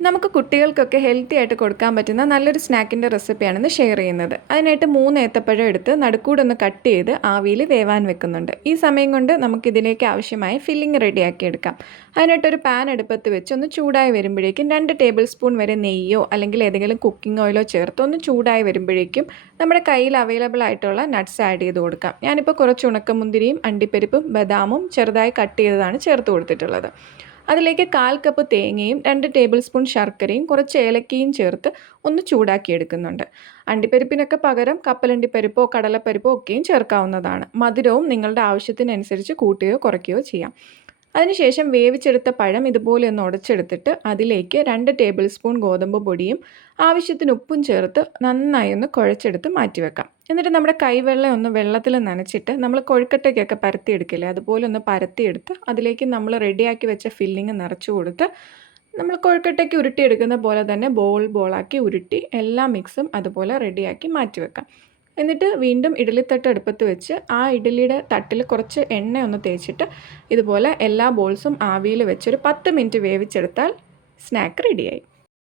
നമുക്ക് കുട്ടികൾക്കൊക്കെ ഹെൽത്തി ആയിട്ട് കൊടുക്കാൻ പറ്റുന്ന നല്ലൊരു സ്നാക്കിൻ്റെ റെസിപ്പിയാണെന്ന് ഷെയർ ചെയ്യുന്നത്. അതിനായിട്ട് 3 ഏത്തപ്പഴം എടുത്ത് നടുക്കൂടൊന്ന് കട്ട് ചെയ്ത് ആവിയിൽ വേവാൻ വെക്കുന്നുണ്ട്. ഈ സമയം കൊണ്ട് നമുക്കിതിലേക്ക് ആവശ്യമായ ഫില്ലിംഗ് റെഡിയാക്കി എടുക്കാം. അതിനായിട്ടൊരു പാൻ അടുപ്പത്ത് വെച്ച് ഒന്ന് ചൂടായി വരുമ്പോഴേക്കും 2 ടേബിൾ സ്പൂൺ വരെ നെയ്യോ അല്ലെങ്കിൽ ഏതെങ്കിലും കുക്കിംഗ് ഓയിലോ ചേർത്ത് ഒന്ന് ചൂടായി വരുമ്പോഴേക്കും നമ്മുടെ കയ്യിൽ അവൈലബിൾ ആയിട്ടുള്ള നട്ട്സ് ആഡ് ചെയ്ത് കൊടുക്കാം. ഞാനിപ്പോൾ കുറച്ച് ഉണക്കമുന്തിരിയും അണ്ടിപ്പരിപ്പും ബദാമും ചെറുതായി കട്ട് ചെയ്തതാണ് ചേർത്ത് കൊടുത്തിട്ടുള്ളത്. അതിലേക്ക് 1/4 കപ്പ് തേങ്ങയും 2 ടേബിൾ സ്പൂൺ ശർക്കരയും കുറച്ച് ഏലക്കയും ചേർത്ത് ഒന്ന് ചൂടാക്കിയെടുക്കുന്നുണ്ട്. അണ്ടിപ്പരിപ്പിനൊക്കെ പകരം കപ്പലണ്ടിപ്പരിപ്പോ കടലപ്പരിപ്പോ ഒക്കെയും ചേർക്കാവുന്നതാണ്. മധുരവും നിങ്ങളുടെ ആവശ്യത്തിനനുസരിച്ച് കൂട്ടുകയോ കുറയ്ക്കുകയോ ചെയ്യാം. അതിനുശേഷം വേവിച്ചെടുത്ത പഴം ഇതുപോലെ ഒന്ന് ഉടച്ചെടുത്തിട്ട് അതിലേക്ക് 2 ടേബിൾ സ്പൂൺ ഗോതമ്പ് പൊടിയും ആവശ്യത്തിന് ഉപ്പും ചേർത്ത് നന്നായി ഒന്ന് കുഴച്ചെടുത്ത് മാറ്റിവെക്കാം. എന്നിട്ട് നമ്മുടെ കൈവെള്ളം ഒന്ന് വെള്ളത്തിൽ നനച്ചിട്ട് നമ്മൾ കൊഴുക്കട്ടയ്ക്കൊക്കെ പരത്തിയെടുക്കില്ലേ, അതുപോലെ ഒന്ന് പരത്തിയെടുത്ത് അതിലേക്ക് നമ്മൾ റെഡിയാക്കി വെച്ച ഫില്ലിങ് നിറച്ചു കൊടുത്ത് നമ്മൾ കൊഴുക്കട്ടയ്ക്ക് ഉരുട്ടിയെടുക്കുന്ന പോലെ തന്നെ ബോളാക്കി ഉരുട്ടി എല്ലാ മിക്സും അതുപോലെ റെഡിയാക്കി മാറ്റിവെക്കാം. എന്നിട്ട് വീണ്ടും ഇഡ്ഡലിത്തട്ട് അടുപ്പത്ത് വെച്ച് ആ ഇഡ്ഡലിയുടെ തട്ടിൽ കുറച്ച് എണ്ണ ഒന്ന് തേച്ചിട്ട് ഇതുപോലെ എല്ലാ ബോൾസും ആവിയിൽ വെച്ചൊരു 10 മിനിറ്റ് വേവിച്ചെടുത്താൽ സ്നാക്ക് റെഡിയായി.